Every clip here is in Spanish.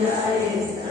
Gracias.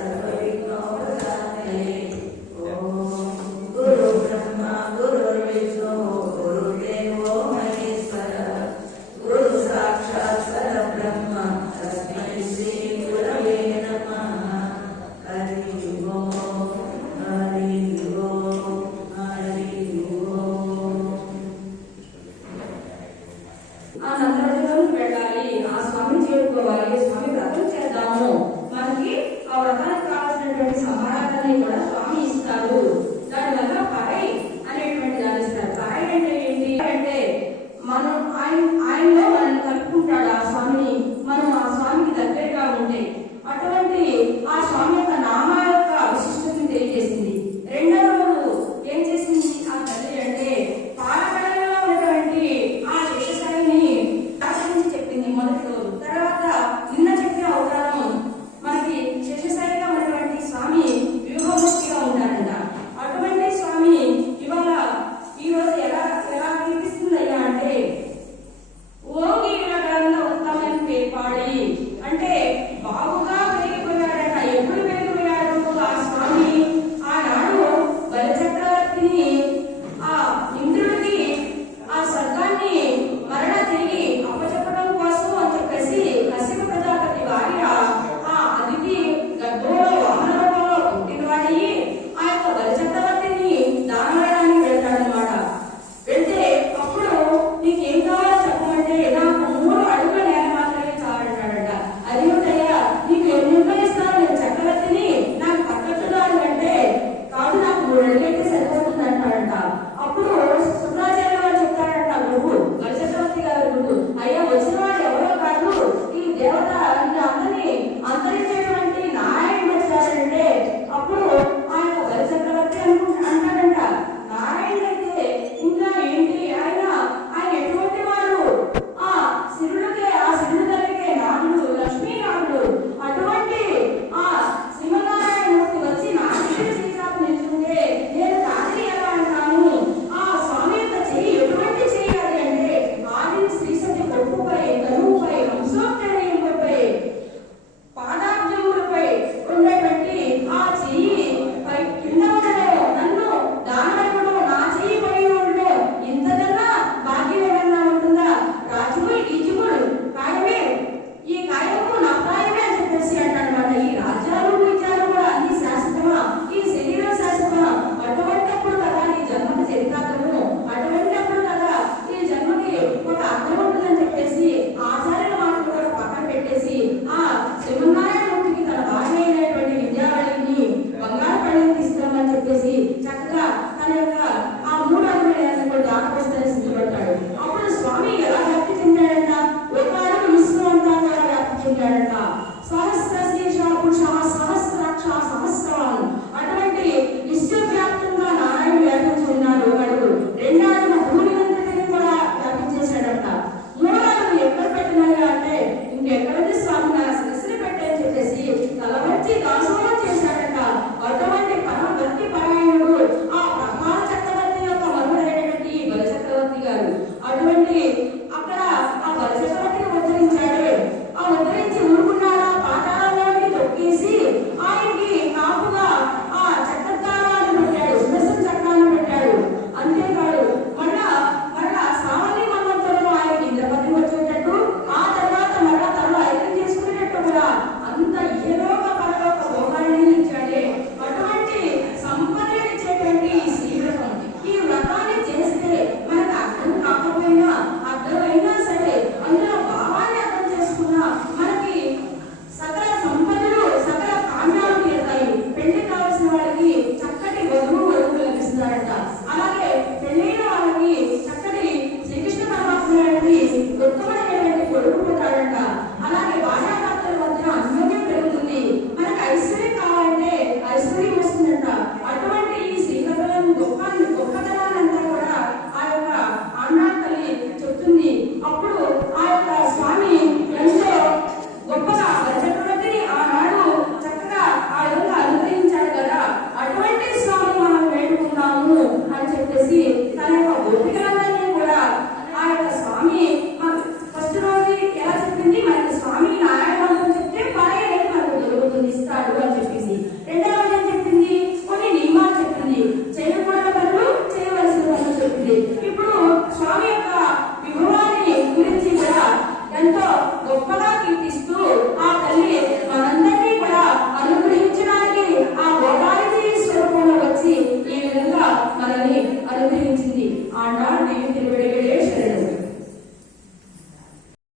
Verma.